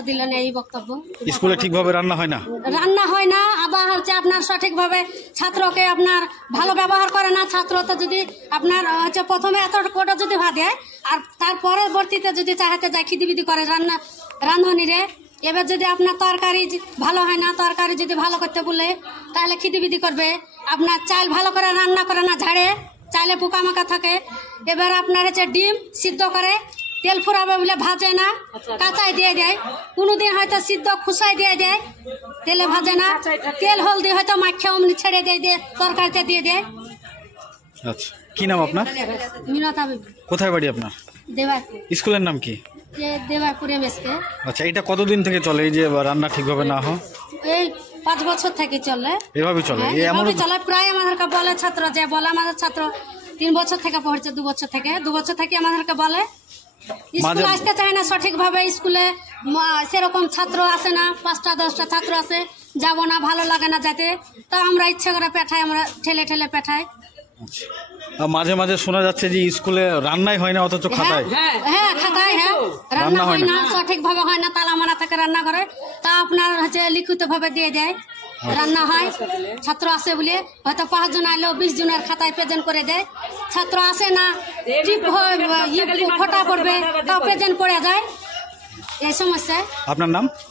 দিলেন এই বক্তব্য। স্কুলে ঠিকভাবে রান্না হয় না? রান্না হয় না, আবার হচ্ছে আপনার সঠিকভাবে ছাত্রকে আপনার ভালো ব্যবহার করে না। ছাত্র তো যদি আপনার হচ্ছে প্রথমে এত কোটা যদি ভাত দেয়, আর তার পরবর্তীতে যদি চাহাতে যায় খিদিবিদি করে রাঁধুনিরে। এবার যদি আপনার তরকারি ভালো হয় না, তরকারি যদি ভালো করতে বলে তাহলে খিদিবিদি করবে। আপনার চাল ভালো করে রান্না করে না, ঝাড়ে চাইলে পোকামাকা থাকে। এবার আপনার হচ্ছে ডিম সিদ্ধ করে তেল ফুরাবে বলে ভাজে না, কাঁচাই দিয়ে দেয়। কোনোদিন হয়তো সিদ্ধ খুসাই দিয়ে দেয়, তেলে ভাজে না। তেল হলদি হয়তো মাখিয়ে অমনি ছেড়ে দিয়ে তরকারিতে দিয়ে দেয়। আচ্ছা, কি নাম আপনার? মিনতা বিবি। কোথায় বাড়ি আপনার? দেবাইপুর। স্কুলের নাম কি? দেবাইপুরে মেসকে। আচ্ছা, এটা কতদিন থেকে চলে এই যে রান্না ঠিকভাবে না হয়? এই 5 বছর থেকে চলে। এভাবে চলে? এমন চলে প্রায় আমাদেরকে বলে ছাত্র, যে বলে আমাদের ছাত্র 3 বছর থেকে পড়ছে, 2 বছর থেকে আমাদেরকে বলে স্কুলে আসতে চায় না সঠিকভাবে। স্কুলে সেরকম ছাত্র আসে না, 5টা 10টা ছাত্র আছে, যাবো না, ভালো লাগে না যেতে। তো আমরা ইচ্ছে করে পেঠাই, আমরা ঠেলে ঠেলে পেঠাই। মাঝে মাঝে শোনা যাচ্ছে যে স্কুলে রান্নাই হয় না, অথচ খাতায়। হ্যাঁ খাতায়, হ্যাঁ রান্না হয় না, সঠিকভাবে হয় না। তালা মারা থেকে রান্না করে, তা আপনার হচ্ছে লিখিত ভাবে দিয়ে দেয় রান্না হয়। ছাত্র আসে বলে হয়তো 5 জন আইলো 20 জনের খাতায় প্রেজেন্ট করে দেয়। ছাত্র আসে না, ঠিক ফোটা পড়বে, তাও প্রেজেন্ট পড়ে যায়। এই সমস্যা। আপনার নাম?